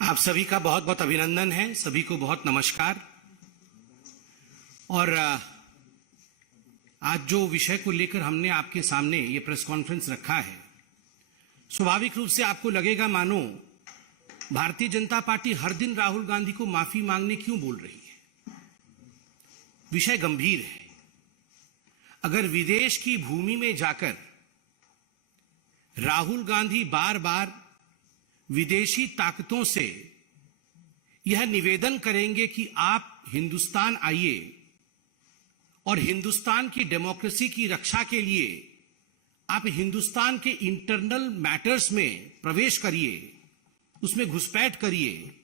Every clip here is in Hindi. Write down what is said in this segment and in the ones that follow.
आप सभी का बहुत बहुत अभिनंदन है। सभी को बहुत नमस्कार। और आज जो विषय को लेकर हमने आपके सामने ये प्रेस कॉन्फ्रेंस रखा है, स्वाभाविक रूप से आपको लगेगा मानो भारतीय जनता पार्टी हर दिन राहुल गांधी को माफी मांगने क्यों बोल रही है। विषय गंभीर है। अगर विदेश की भूमि में जाकर राहुल गांधी बार बार विदेशी ताकतों से यह निवेदन करेंगे कि आप हिंदुस्तान आइए और हिंदुस्तान की डेमोक्रेसी की रक्षा के लिए आप हिंदुस्तान के इंटरनल मैटर्स में प्रवेश करिए, उसमें घुसपैठ करिए।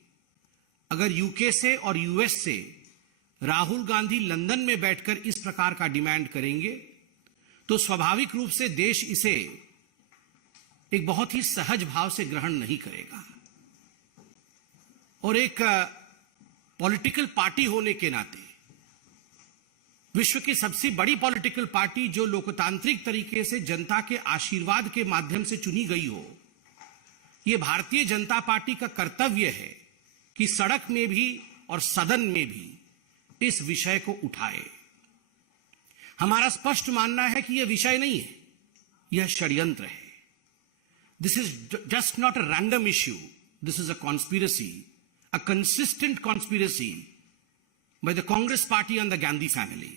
अगर यूके से और यूएस से राहुल गांधी लंदन में बैठकर इस प्रकार का डिमांड करेंगे तो स्वाभाविक रूप से देश इसे एक बहुत ही सहज भाव से ग्रहण नहीं करेगा। और एक पॉलिटिकल पार्टी होने के नाते, विश्व की सबसे बड़ी पॉलिटिकल पार्टी जो लोकतांत्रिक तरीके से जनता के आशीर्वाद के माध्यम से चुनी गई हो, यह भारतीय जनता पार्टी का कर्तव्य है कि सड़क में भी और सदन में भी इस विषय को उठाए। हमारा स्पष्ट मानना है कि यह विषय नहीं है, यह षड्यंत्र है। This is just not a random issue. This is a conspiracy, a consistent conspiracy by the Congress party and the Gandhi family.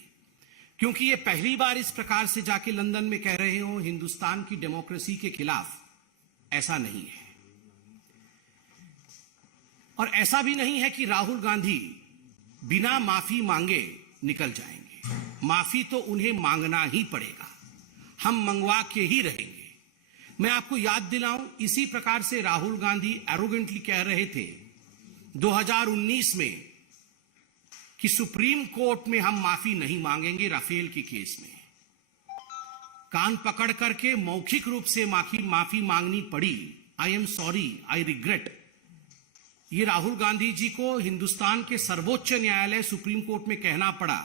क्योंकि ये पहली बार इस प्रकार से जाके लंदन में कह रहे हो हिंदुस्तान की डेमोक्रेसी के खिलाफ, ऐसा नहीं है। और ऐसा भी नहीं है कि राहुल गांधी बिना माफी मांगे निकल जाएंगे। माफी तो उन्हें मांगना ही पड़ेगा, हम मंगवा के ही रहेंगे। मैं आपको याद दिलाऊं, इसी प्रकार से राहुल गांधी एरोगेंटली कह रहे थे 2019 में कि सुप्रीम कोर्ट में हम माफी नहीं मांगेंगे राफेल के केस में। कान पकड़ करके मौखिक रूप से माफी मांगनी पड़ी। I am sorry, I regret. ये राहुल गांधी जी को हिंदुस्तान के सर्वोच्च न्यायालय सुप्रीम कोर्ट में कहना पड़ा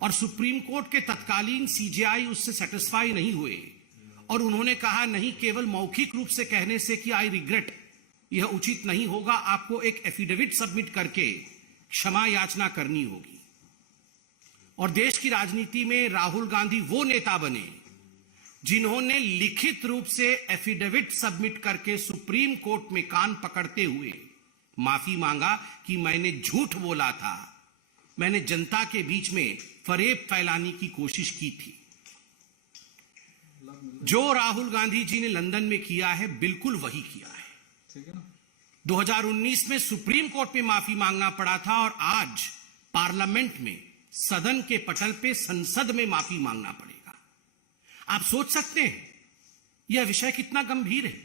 और सुप्रीम कोर्ट के तत्कालीन सीजेआई उससे सेटिस्फाई नहीं हुए और उन्होंने कहा नहीं, केवल मौखिक रूप से कहने से कि आई रिग्रेट यह उचित नहीं होगा, आपको एक एफिडेविट सबमिट करके क्षमा याचना करनी होगी। और देश की राजनीति में राहुल गांधी वो नेता बने जिन्होंने लिखित रूप से एफिडेविट सबमिट करके सुप्रीम कोर्ट में कान पकड़ते हुए माफी मांगा कि मैंने झूठ बोला था, मैंने जनता के बीच में फरेब फैलाने की कोशिश की थी। जो राहुल गांधी जी ने लंदन में किया है बिल्कुल वही किया है। ठीक है ना? 2019 में सुप्रीम कोर्ट में माफी मांगना पड़ा था और आज पार्लियामेंट में, सदन के पटल पे, संसद में माफी मांगना पड़ेगा। आप सोच सकते हैं यह विषय कितना गंभीर है।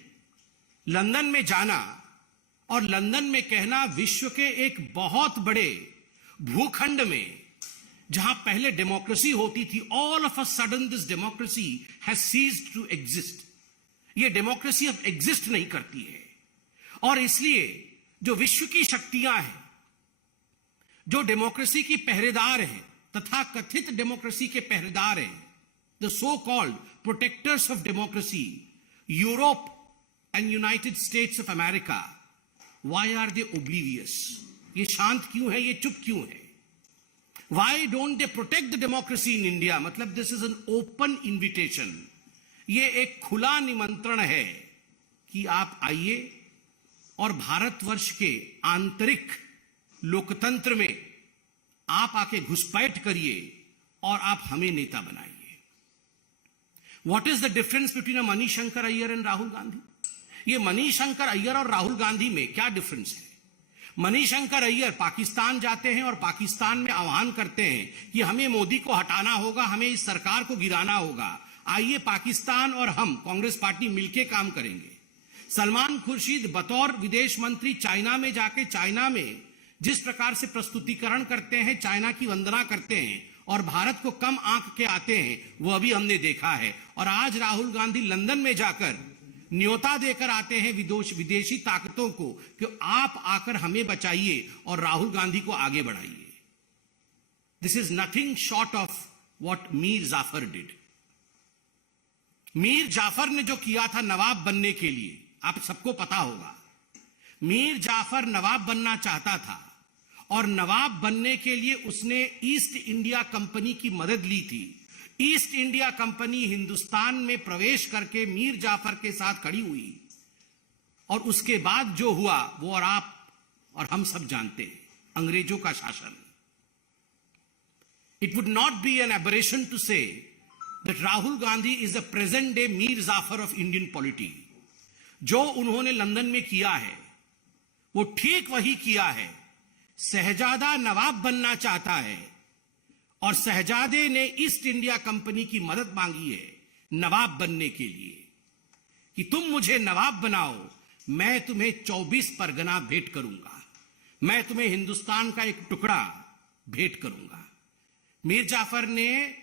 लंदन में जाना और लंदन में कहना विश्व के एक बहुत बड़े भूखंड में जहां पहले डेमोक्रेसी होती थी, all of a sudden this democracy has ceased to exist. ये डेमोक्रेसी अब एग्जिस्ट नहीं करती है। और इसलिए जो विश्व की शक्तियां हैं, जो डेमोक्रेसी की पहरेदार हैं, तथा कथित डेमोक्रेसी के पहरेदार हैं, the so called protectors of democracy, Europe and United States of America, why are they oblivious? ये शांत क्यों है, ये चुप क्यों है? Why don't they protect the democracy in India? मतलब this is an open invitation. ये एक खुला निमंत्रण है कि आप आइए और भारतवर्ष के आंतरिक लोकतंत्र में आप आके घुसपैठ करिए और आप हमें नेता बनाइए। What is the difference between a Manishankar Iyer and Rahul Gandhi? ये मनीशंकर अय्यर और राहुल गांधी में क्या डिफरेंस है? मनीशंकर अय्यर पाकिस्तान जाते हैं और पाकिस्तान में आह्वान करते हैं कि हमें मोदी को हटाना होगा, हमें इस सरकार को गिराना होगा, आइए पाकिस्तान और हम कांग्रेस पार्टी मिलकर काम करेंगे। सलमान खुर्शीद बतौर विदेश मंत्री चाइना में जाके चाइना में जिस प्रकार से प्रस्तुतिकरण करते हैं, चाइना की वंदना करते हैं और भारत को कम आंक के आते हैं, वह भी हमने देखा है। और आज राहुल गांधी लंदन में जाकर न्योता देकर आते हैं विदेशी ताकतों को कि आप आकर हमें बचाइए और राहुल गांधी को आगे बढ़ाइए। This is nothing short of what Mir Jafar did. Mir Jafar ने जो किया था नवाब बनने के लिए, आप सबको पता होगा। मीर जाफर नवाब बनना चाहता था और नवाब बनने के लिए उसने ईस्ट इंडिया कंपनी की मदद ली थी। ईस्ट इंडिया कंपनी हिंदुस्तान में प्रवेश करके मीर जाफर के साथ खड़ी हुई और उसके बाद जो हुआ वो और आप और हम सब जानते हैं, अंग्रेजों का शासन। It would not be an aberration to say that Rahul Gandhi is the present day Mir Jafar of Indian polity. जो उन्होंने लंदन में किया है वो ठीक वही किया है। शहजादा नवाब बनना चाहता है और शहजादे ने ईस्ट इंडिया कंपनी की मदद मांगी है नवाब बनने के लिए कि तुम मुझे नवाब बनाओ, मैं तुम्हें 24 परगना भेंट करूंगा, मैं तुम्हें हिंदुस्तान का एक टुकड़ा भेंट करूंगा। मीर जाफर ने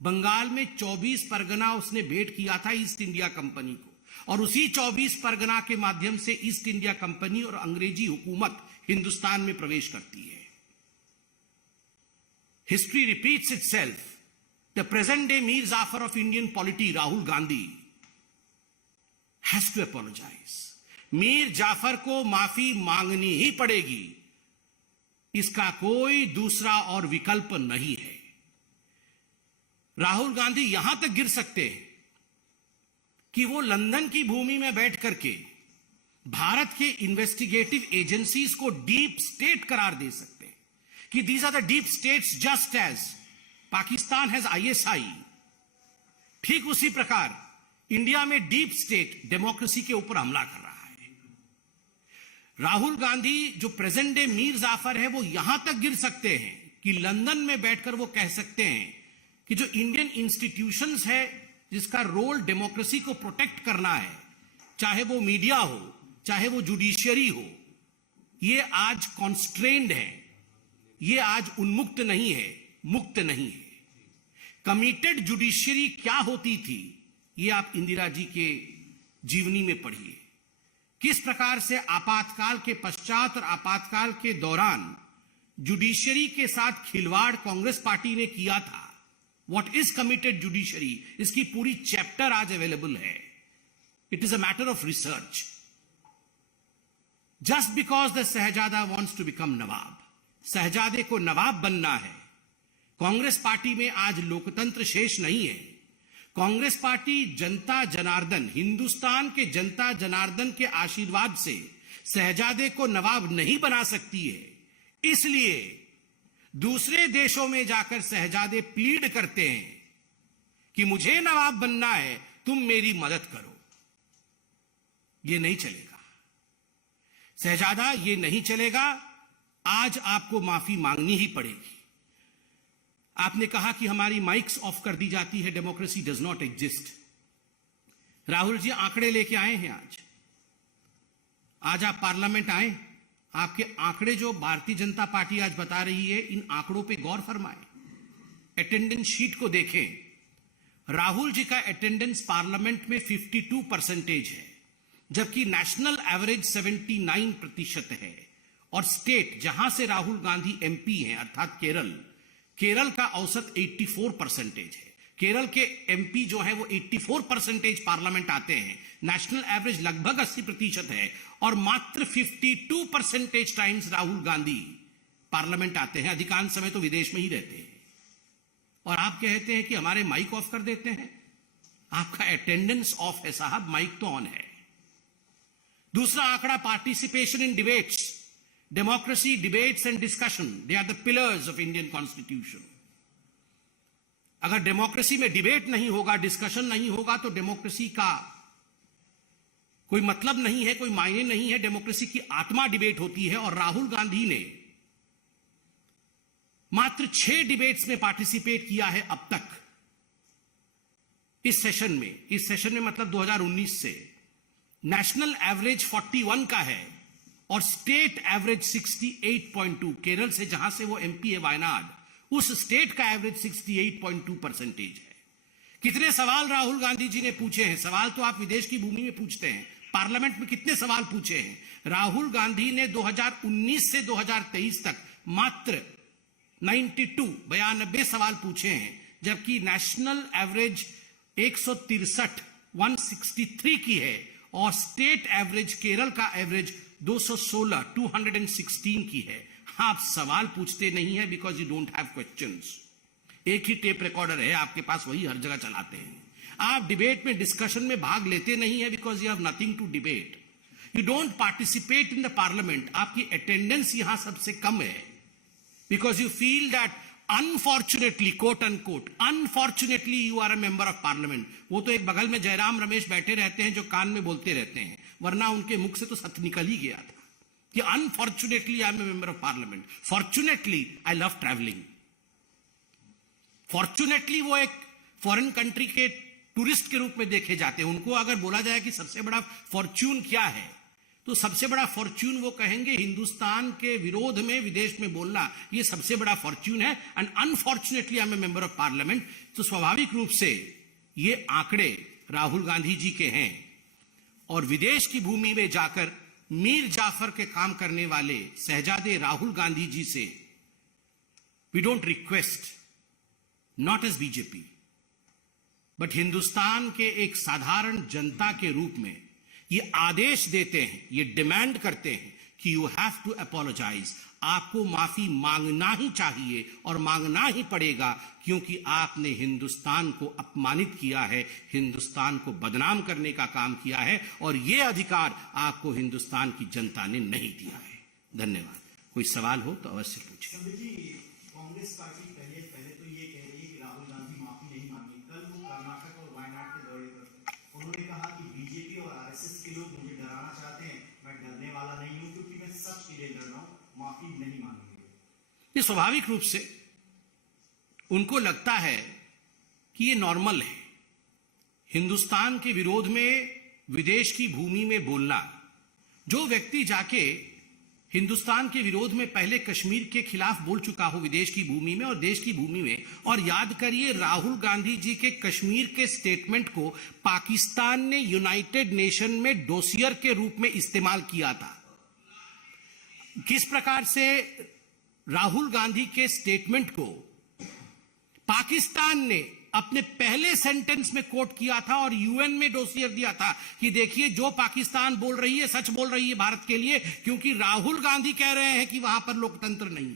बंगाल में 24 परगना उसने भेंट किया था ईस्ट इंडिया कंपनी को, और उसी 24 परगना के माध्यम से ईस्ट इंडिया कंपनी और अंग्रेजी हुकूमत हिंदुस्तान में प्रवेश करती है। History repeats itself. The present day Mir Jafar of Indian polity Rahul Gandhi has to apologise. Mir Jafar को माफी मांगनी ही पड़ेगी, इसका कोई दूसरा और विकल्प नहीं है। राहुल गांधी यहां तक गिर सकते हैं कि वो लंदन की भूमि में बैठ करके भारत के इन्वेस्टिगेटिव एजेंसीज को डीप स्टेट करार दे सकते हैं कि these are the deep states just as Pakistan has ISI. ठीक उसी प्रकार इंडिया में डीप स्टेट डेमोक्रेसी के ऊपर हमला कर रहा है। राहुल गांधी जो प्रेजेंट डे मीर जाफर है वो यहां तक गिर सकते हैं कि लंदन में बैठकर वो कह सकते हैं कि जो इंडियन इंस्टीट्यूशंस है जिसका रोल डेमोक्रेसी को प्रोटेक्ट करना है, चाहे वो मीडिया हो चाहे वो जुडिशियरी हो, ये आज कॉन्स्ट्रेन्ड है, ये आज उन्मुक्त नहीं है, मुक्त नहीं है। कमिटेड जुडिशियरी क्या होती थी ये आप इंदिरा जी के जीवनी में पढ़िए। किस प्रकार से आपातकाल के पश्चात और आपातकाल के दौरान जुडिशियरी के साथ खिलवाड़ कांग्रेस पार्टी ने किया था। व्हाट इज कमिटेड जुडिशरी, इसकी पूरी चैप्टर आज अवेलेबल है। It is a matter of research. Just because the शहजादा वॉन्ट्स टू बिकम नवाब, शहजादे को नवाब बनना है। कांग्रेस पार्टी में आज लोकतंत्र शेष नहीं है। कांग्रेस पार्टी जनता जनार्दन, हिंदुस्तान के जनता जनार्दन के आशीर्वाद से शहजादे को नवाब नहीं बना सकती है। इसलिए दूसरे देशों में जाकर शहजादे प्लीड करते हैं कि मुझे नवाब बनना है, तुम मेरी मदद करो। ये नहीं चलेगा शहजादा, ये नहीं चलेगा। आज आपको माफी मांगनी ही पड़ेगी। आपने कहा कि हमारी माइक्स ऑफ कर दी जाती है, democracy does not exist. Rahul ji आंकड़े लेके आए हैं आज आप पार्लियामेंट आए, आपके आंकड़े जो भारतीय जनता पार्टी आज बता रही है, इन आंकड़ों पे गौर फरमाएं। अटेंडेंस शीट को देखें। राहुल जी का अटेंडेंस पार्लियामेंट में 52% है, जबकि नेशनल एवरेज 79% है। और स्टेट जहां से राहुल गांधी एमपी हैं अर्थात केरल का औसत 84% है। केरल के एमपी जो है वो 84% पार्लियामेंट आते हैं। नेशनल एवरेज लगभग 80% है और मात्र 52% टाइम्स राहुल गांधी पार्लियामेंट आते हैं। अधिकांश समय तो विदेश में ही रहते हैं। और आप कहते हैं कि हमारे माइक ऑफ कर देते हैं। आपका अटेंडेंस ऑफ है साहब, माइक तो ऑन है। दूसरा आंकड़ा participation in debates. Democracy, debates and discussion, they are the pillars of Indian constitution. अगर डेमोक्रेसी में डिबेट नहीं होगा, डिस्कशन नहीं होगा, तो डेमोक्रेसी का कोई मतलब नहीं है, कोई मायने नहीं है। डेमोक्रेसी की आत्मा डिबेट होती है। और राहुल गांधी ने मात्र 6 डिबेट्स में पार्टिसिपेट किया है अब तक इस सेशन में मतलब 2019 से। नेशनल एवरेज 41 का है और स्टेट एवरेज 68.2। केरल से जहां से वो एमपी है वायनाड, उस स्टेट का एवरेज 68.2% है। कितने सवाल राहुल गांधी जी ने पूछे हैं? सवाल तो आप विदेश की भूमि में पूछते हैं, पार्लियामेंट में कितने सवाल पूछे हैं? राहुल गांधी ने 2019 से 2023 तक मात्र 92 सवाल पूछे हैं, जबकि नेशनल एवरेज 163 की है और स्टेट एवरेज, केरल का एवरेज 216 216 की है। आप सवाल पूछते नहीं है because you don't have questions. एक ही टेप रिकॉर्डर है आपके पास, वही हर जगह चलाते हैं। आप डिबेट में, डिस्कशन में भाग लेते नहीं है because you have nothing to debate. You don't participate in the parliament. आपकी अटेंडेंस यहां सबसे कम है because you feel that unfortunately, quote unquote, unfortunately you are a member of parliament. वो तो एक बगल में जयराम रमेश बैठे रहते हैं जो कान में बोलते रहते हैं, वरना उनके मुख से तो सत्य निकल ही गया था कि unfortunately I am a member of parliament. Fortunately I love travelling. Fortunately वो एक फॉरेन कंट्री के टूरिस्ट के रूप में देखे जाते हैं। उनको अगर बोला जाए कि सबसे बड़ा फॉर्च्यून क्या है, तो सबसे बड़ा फॉर्च्यून वो कहेंगे हिंदुस्तान के विरोध में विदेश में बोलना, ये सबसे बड़ा फॉर्च्यून है। And unfortunately I am a member of parliament. तो स्वाभाविक रूप से ये आंकड़े राहुल गांधी जी के हैं। और विदेश की भूमि में जाकर मीर जाफर के काम करने वाले शहजादे राहुल गांधी जी से we don't request, not as BJP, but Hindustan के एक साधारण जनता के रूप में ये आदेश देते हैं, ये डिमांड करते हैं कि यू हैव टू अपोलोजाइज। आपको माफी मांगना ही चाहिए और मांगना ही पड़ेगा, क्योंकि आपने हिंदुस्तान को अपमानित किया है, हिंदुस्तान को बदनाम करने का काम किया है, और यह अधिकार आपको हिंदुस्तान की जनता ने नहीं दिया है। धन्यवाद। कोई सवाल हो तो अवश्य पूछें। कांग्रेस पार्टी पहले तो ये कह रही है कि राहुल गांधी माफी नहीं मांगी। कल वो कर्नाटक और वायनाड के दौरे पर उन्होंने कहा कि बीजेपी और आरएसएस के लोग मुझे डराना चाहते हैं, मैं डरने वाला नहीं हूं क्योंकि मैं सच के लिए लड़ रहा हूं, माफी नहीं मांगेंगे। ये स्वाभाविक रूप से उनको लगता है कि ये नॉर्मल है। हिंदुस्तान के विरोध में विदेश की भूमि में बोलना, जो व्यक्ति जाके हिंदुस्तान के विरोध में पहले कश्मीर के खिलाफ बोल चुका हो विदेश की भूमि में और देश की भूमि में, और याद करिए राहुल गांधी जी के कश्मीर के स्टेटमेंट को पाकिस्तान ने यूनाइटेड नेशन में डोसियर के रूप में इस्तेमाल किया था। किस प्रकार से राहुल गांधी के स्टेटमेंट को पाकिस्तान ने अपने पहले सेंटेंस में कोट किया था और यूएन में डोसियर दिया था कि देखिए जो पाकिस्तान बोल रही है सच बोल रही है भारत के लिए, क्योंकि राहुल गांधी कह रहे हैं कि वहां पर लोकतंत्र नहीं।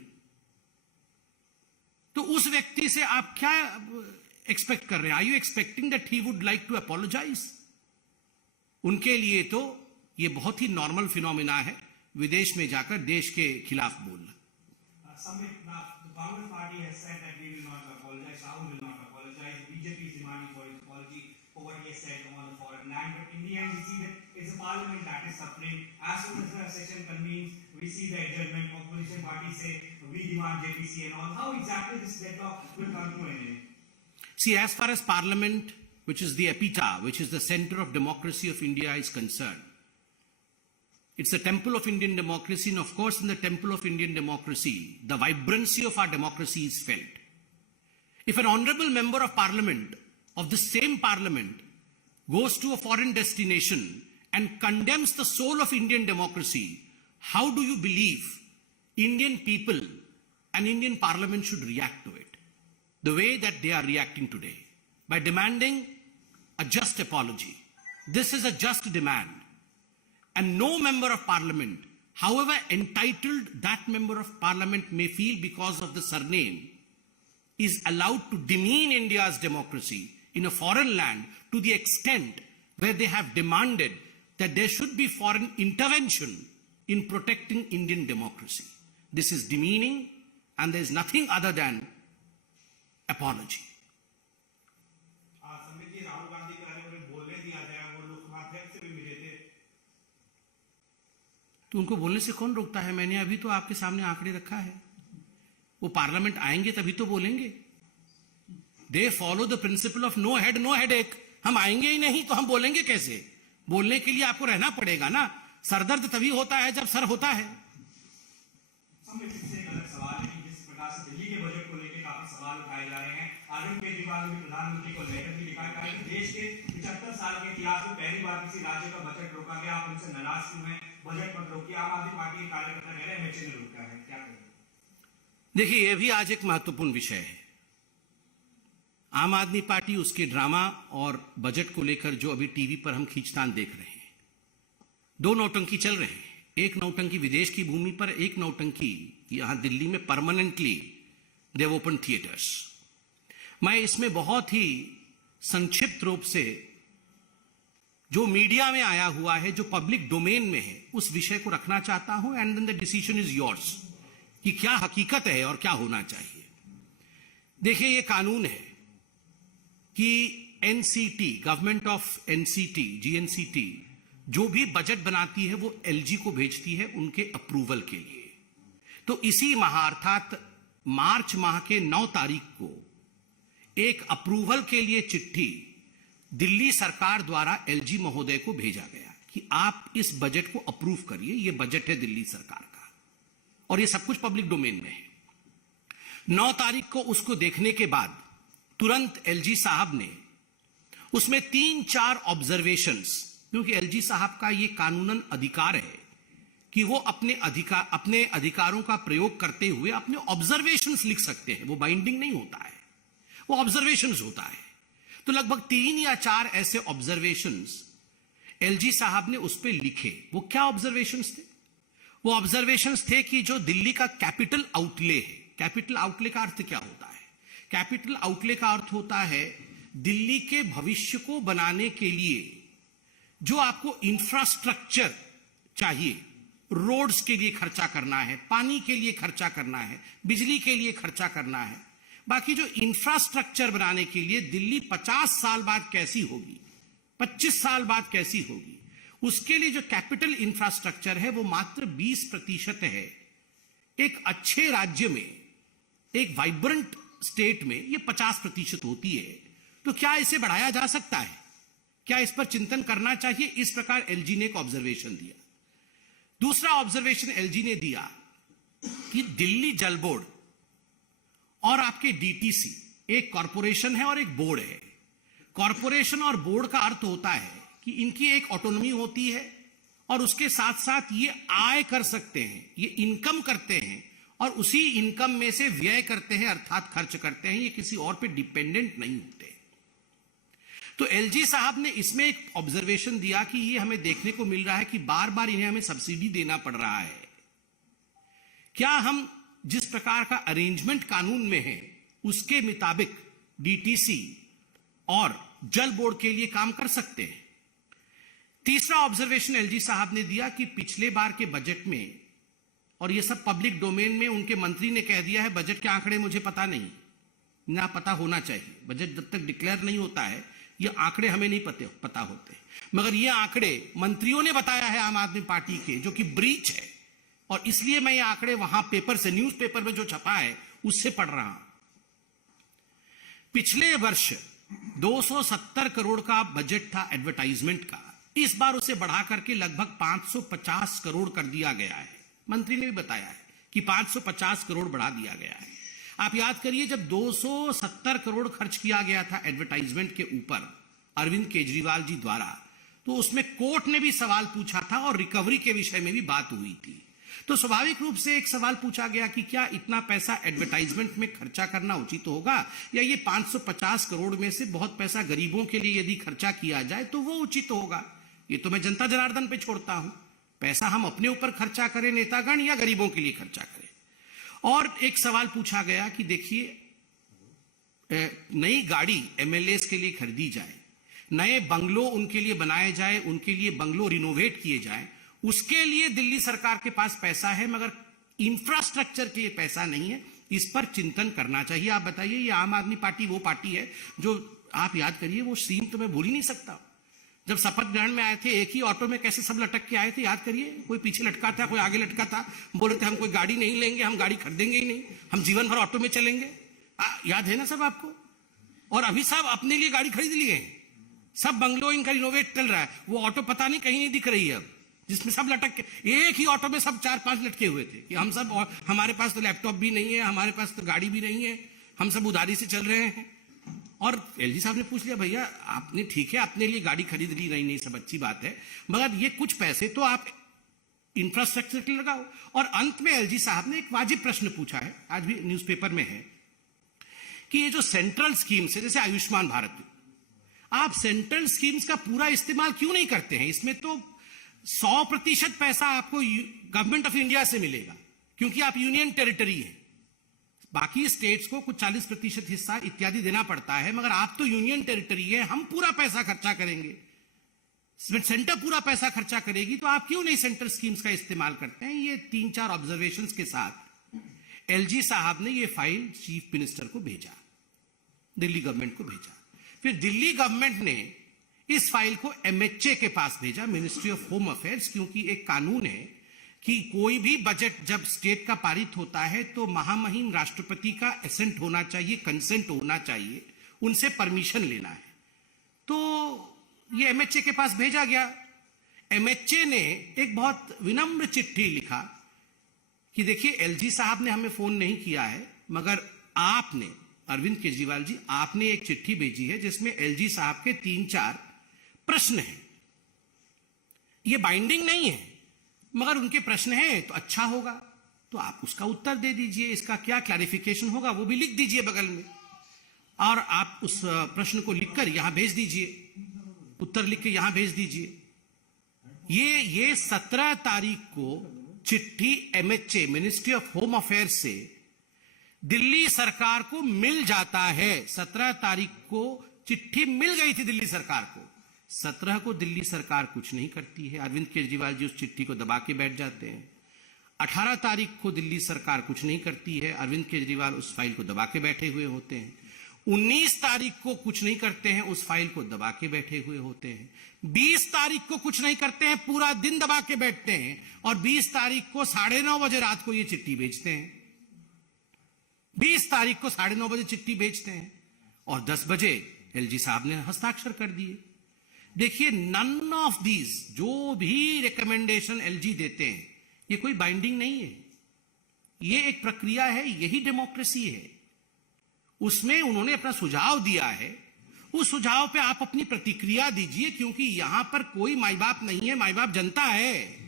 तो उस व्यक्ति से आप क्या एक्सपेक्ट कर रहे हैं? Are you expecting that he would like to apologise? उनके लिए तो यह बहुत ही नॉर्मल फिनोमिना है विदेश में जाकर देश के खिलाफ बोलना। Congress party has said that we will not apologize. Rahul will not apologize. BJP is demanding for his apology for what he has said on the foreign land. But in the end, we see that it's a parliament that is suffering. As soon as the session convenes, we see the adjournment. Opposition parties say we demand JPC and all. How exactly this deadlock will come to an end? See, as far as Parliament, which is the epitaph, which is the center of democracy of India, is concerned, it's the temple of Indian democracy, and of course in the temple of Indian democracy, the vibrancy of our democracy is felt. If an honorable member of parliament, of the same parliament, goes to a foreign destination and condemns the soul of Indian democracy, how do you believe Indian people and Indian parliament should react to it? The way that they are reacting today, by demanding a just apology. This is a just demand. And no member of parliament, however entitled that member of parliament may feel because of the surname, is allowed to demean India's democracy in a foreign land to the extent where they have demanded that there should be foreign intervention in protecting Indian democracy. This is demeaning, and there is nothing other than apology. तो उनको बोलने से कौन रोकता है? मैंने अभी तो आपके सामने आंकड़े रखा है। वो पार्लियामेंट आएंगे तभी तो बोलेंगे। They follow the principle of no head no headache. हम आएंगे ही नहीं तो हम बोलेंगे कैसे? बोलने के लिए आपको रहना पड़ेगा ना। सरदर्द तभी होता है जब सर होता है। अरविंद केजरीवाल ने प्रधानमंत्री को लेटर भी लिखा है कि देश के 75 साल के इतिहास में पहली बार किसी राज्य का बजट रोका गया। आप उनसे नाराज क्यों हैं? बजट मत रोकिए। आम आदमी पार्टी के कार्यकर्ता कह रहे हैं एमएचए ने रोका है, क्या करें? देखिए, यह भी आज एक महत्वपूर्ण विषय है। आम आदमी पार्टी उसके ड्रामा और बजट को लेकर जो अभी टीवी पर हम खींचतान देख रहे हैं, दो नौटंकी चल रहे हैं। एक नौटंकी विदेश की भूमि पर, एक नौटंकी यहां दिल्ली में परमानेंटली देव ओपन थिएटर्स। मैं इसमें बहुत ही संक्षिप्त रूप से जो मीडिया में आया हुआ है, जो पब्लिक डोमेन में है, उस विषय को रखना चाहता हूं, and then the decision is yours कि क्या हकीकत है और क्या होना चाहिए। देखिए, ये कानून है कि NCT, government of NCT, GNCT, जो भी बजट बनाती है वो एलजी को भेजती है उनके अप्रूवल के लिए। तो इसी माह अर्थात मार्च माह के 9 तारीख को एक अप्रूवल के लिए चिट्ठी दिल्ली सरकार द्वारा एलजी महोदय को भेजा गया कि आप इस बजट को अप्रूव करिए, ये बजट है दिल्ली सरकार का, और ये सब कुछ पब्लिक डोमेन में है। 9 तारीख को उसको देखने के बाद तुरंत एलजी साहब ने उसमें 3-4 ऑब्जर्वेशंस, क्योंकि एलजी साहब का ये कानूनन अधिकार है कि वो अपने अधिकारों का प्रयोग करते हुए अपने ऑब्जर्वेशंस लिख सकते हैं। वो बाइंडिंग नहीं होता है, वो ऑब्जर्वेशंस होता है। तो लगभग 3 या 4 ऐसे ऑब्जर्वेशंस एलजी साहब ने उस पर लिखे। वो क्या ऑब्जर्वेशंस थे? वो ऑब्जर्वेशंस थे कि जो दिल्ली का कैपिटल आउटले है, कैपिटल आउटले का अर्थ क्या होता है? कैपिटल आउटले का अर्थ होता है दिल्ली के भविष्य को बनाने के लिए जो आपको इंफ्रास्ट्रक्चर चाहिए, रोड्स के लिए खर्चा करना है, पानी के लिए खर्चा करना है, बिजली के लिए खर्चा करना है, बाकी जो इंफ्रास्ट्रक्चर बनाने के लिए दिल्ली 50 साल बाद कैसी होगी, 25 साल बाद कैसी होगी, उसके लिए जो कैपिटल इंफ्रास्ट्रक्चर है वो मात्र 20% है। एक अच्छे राज्य में, एक वाइब्रेंट स्टेट में ये 50% होती है। तो क्या इसे बढ़ाया जा सकता है? क्या इस पर चिंतन करना चाहिए? इस प्रकार एलजी ने एक ऑब्जर्वेशन दिया। दूसरा ऑब्जर्वेशन एलजी ने दिया कि दिल्ली जल बोर्ड और आपके डीटीसी एक कॉरपोरेशन है और एक बोर्ड है। कॉरपोरेशन और बोर्ड का अर्थ होता है कि इनकी एक ऑटोनॉमी होती है और उसके साथ साथ ये आय कर सकते हैं, ये इनकम करते हैं और उसी इनकम में से व्यय करते हैं, अर्थात खर्च करते हैं। ये किसी और पे डिपेंडेंट नहीं होते। तो एलजी साहब ने इसमें एक ऑब्जर्वेशन दिया कि ये हमें देखने को मिल रहा है कि बार बार इन्हें हमें सब्सिडी देना पड़ रहा है। क्या हम जिस प्रकार का अरेंजमेंट कानून में है उसके मुताबिक डीटीसी और जल बोर्ड के लिए काम कर सकते हैं? तीसरा ऑब्जर्वेशन एलजी साहब ने दिया कि पिछले बार के बजट में, और ये सब पब्लिक डोमेन में, उनके मंत्री ने कह दिया है बजट के आंकड़े मुझे पता नहीं, ना पता होना चाहिए। बजट जब तक डिक्लेयर नहीं होता है ये आंकड़े हमें नहीं पता होते, मगर ये आंकड़े मंत्रियों ने बताया है आम आदमी पार्टी के, जो कि ब्रीच है, और इसलिए मैं ये आंकड़े वहां पेपर से, न्यूज़पेपर में जो छपा है उससे पढ़ रहा हूं। पिछले वर्ष 270 करोड़ का बजट था एडवर्टाइजमेंट का, इस बार उसे बढ़ा करके लगभग 550 करोड़ कर दिया गया है। मंत्री ने भी बताया है कि 550 करोड़ बढ़ा दिया गया है। आप याद करिए, जब 270 करोड़ खर्च किया गया था एडवर्टाइजमेंट के ऊपर अरविंद केजरीवाल जी द्वारा, तो उसमें कोर्ट ने भी सवाल पूछा था और रिकवरी के विषय में भी बात हुई थी। तो स्वाभाविक रूप से एक सवाल पूछा गया कि क्या इतना पैसा एडवर्टाइजमेंट में खर्चा करना उचित होगा, या ये 550 करोड़ में से बहुत पैसा गरीबों के लिए यदि खर्चा किया जाए तो वो उचित होगा। ये तो मैं जनता जनार्दन पे छोड़ता हूं, पैसा हम अपने ऊपर खर्चा करें नेतागण या गरीबों के लिए खर्चा करें। और एक सवाल पूछा गया कि देखिए, नई गाड़ी एमएलएस के लिए खरीदी जाए, नए बंगलो उनके लिए बनाए जाए, उनके लिए बंगलो रिनोवेट किए जाए, उसके लिए दिल्ली सरकार के पास पैसा है, मगर इंफ्रास्ट्रक्चर के लिए पैसा नहीं है। इस पर चिंतन करना चाहिए। आप बताइए, ये आम आदमी पार्टी वो पार्टी है जो, आप याद करिए, वो सीन तो मैं भूल ही नहीं सकता। जब शपथ ग्रहण में आए थे, एक ही ऑटो में कैसे सब लटक के आए थे, याद करिए। कोई पीछे लटका था, कोई आगे लटका था। बोल रहे थे हम कोई गाड़ी नहीं लेंगे, हम गाड़ी खरीदेंगे ही नहीं, हम जीवन भर ऑटो में चलेंगे। याद है ना सब आपको? और अभी सब अपने लिए गाड़ी खरीद लिए हैं, सब बंगलो इनका रिनोवेट चल रहा है। वो ऑटो पता नहीं कहीं नहीं दिख रही है अब, जिसमें सब लटक के, एक ही ऑटो में सब 4-5 लटके हुए थे कि हम सब, हमारे पास तो लैपटॉप भी नहीं है, हमारे पास तो गाड़ी भी नहीं है, हम सब उधारी से चल रहे हैं। और एलजी साहब ने पूछ लिया, भैया आपने, ठीक है अपने लिए गाड़ी खरीद ली, नहीं सब अच्छी बात है, मगर ये कुछ पैसे तो आप इंफ्रास्ट्रक्चर के लिए लगाओ। और अंत में एलजी साहब ने एक वाजिब प्रश्न पूछा है, आज भी न्यूज़पेपर में है, कि ये जो सेंट्रल स्कीम्स है, जैसे आयुष्मान भारत, आप सेंट्रल स्कीम्स का पूरा इस्तेमाल क्यों नहीं करते हैं? इसमें तो 100% पैसा आपको गवर्नमेंट ऑफ इंडिया से मिलेगा, क्योंकि आप यूनियन टेरिटरी हैं। बाकी स्टेट्स को कुछ 40% हिस्सा इत्यादि देना पड़ता है, मगर आप तो यूनियन टेरिटरी है, हम पूरा पैसा खर्चा करेंगे, सेंटर पूरा पैसा खर्चा करेगी, तो आप क्यों नहीं सेंटर स्कीम्स का इस्तेमाल करते हैं? ये 3-4 ऑब्जर्वेशंस के साथ एलजी साहब ने ये फाइल चीफ मिनिस्टर को भेजा, दिल्ली गवर्नमेंट को भेजा। फिर दिल्ली गवर्नमेंट ने इस फाइल को एमएचए के पास भेजा, मिनिस्ट्री ऑफ होम अफेयर्स, क्योंकि एक कानून है कि कोई भी बजट जब स्टेट का पारित होता है तो महामहिम राष्ट्रपति का एसेंट होना चाहिए, कंसेंट होना चाहिए, उनसे परमिशन लेना है। तो ये एमएचए के पास भेजा गया। एमएचए ने एक बहुत विनम्र चिट्ठी लिखा कि देखिए एलजी साहब ने हमें फोन नहीं किया है, मगर आपने, अरविंद केजरीवाल जी, आपने एक चिट्ठी भेजी है जिसमें एलजी साहब के 3-4 प्रश्न हैं। ये बाइंडिंग नहीं है, मगर उनके प्रश्न हैं तो अच्छा होगा, तो आप उसका उत्तर दे दीजिए, इसका क्या क्लैरिफिकेशन होगा वो भी लिख दीजिए बगल में, और आप उस प्रश्न को लिखकर यहां भेज दीजिए, उत्तर लिख के यहां भेज दीजिए। ये 17 तारीख को चिट्ठी MHA, ministry of home affairs से दिल्ली सरकार को मिल जाता है। 17 तारीख को चिट्ठी मिल गई थी दिल्ली सरकार को। 17 को दिल्ली सरकार कुछ नहीं करती है, अरविंद केजरीवाल जी उस चिट्ठी को दबा के बैठ जाते हैं। 18 तारीख को दिल्ली सरकार कुछ नहीं करती है, अरविंद केजरीवाल उस फाइल को दबा के बैठे हुए होते हैं। 19 तारीख को कुछ नहीं करते हैं, उस फाइल को दबा के बैठे हुए होते हैं। 20 तारीख को कुछ नहीं करते हैं, पूरा दिन दबा के बैठते हैं, और 20 तारीख को 9:30 बजे रात को ये चिट्ठी भेजते हैं। 20 तारीख को 9:30 बजे चिट्ठी भेजते हैं और 10 बजे एलजी साहब ने हस्ताक्षर कर दिए। देखिए, नन ऑफ दीज, जो भी रिकमेंडेशन एलजी देते हैं, ये कोई बाइंडिंग नहीं है, ये एक प्रक्रिया है, यही डेमोक्रेसी है। उसमें उन्होंने अपना सुझाव दिया है, उस सुझाव पे आप अपनी प्रतिक्रिया दीजिए, क्योंकि यहां पर कोई माई बाप नहीं है, माई बाप जनता है।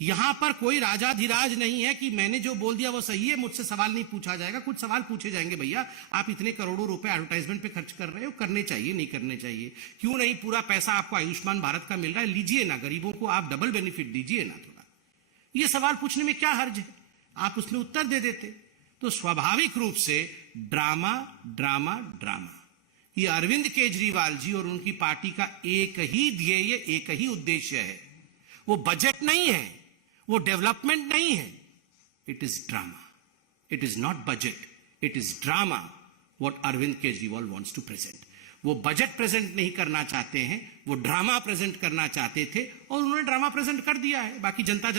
यहां पर कोई राजाधिराज नहीं है कि मैंने जो बोल दिया वो सही है, मुझसे सवाल नहीं पूछा जाएगा। कुछ सवाल पूछे जाएंगे, भैया आप इतने करोड़ों रुपए एडवर्टाइजमेंट पे खर्च कर रहे हो, करने चाहिए नहीं करने चाहिए, क्यों नहीं पूरा पैसा आपको आयुष्मान भारत का मिल रहा है, लीजिए ना, गरीबों को आप डबल बेनिफिट दीजिए ना थोड़ा। ये सवाल पूछने में क्या हर्ज है, आप उसमें उत्तर दे देते। तो स्वाभाविक रूप से ड्रामा ड्रामा ड्रामा। ये अरविंद केजरीवाल जी और उनकी पार्टी का एक ही ध्येय, एक ही उद्देश्य है, वो बजट नहीं है, वो डेवलपमेंट नहीं है, it is drama, it is not budget, it is drama what Arvind Kejriwal wants to present. वो बजट प्रेजेंट नहीं करना चाहते हैं, वो ड्रामा प्रेजेंट करना चाहते थे, और उन्होंने ड्रामा प्रेजेंट कर दिया है। बाकी जनता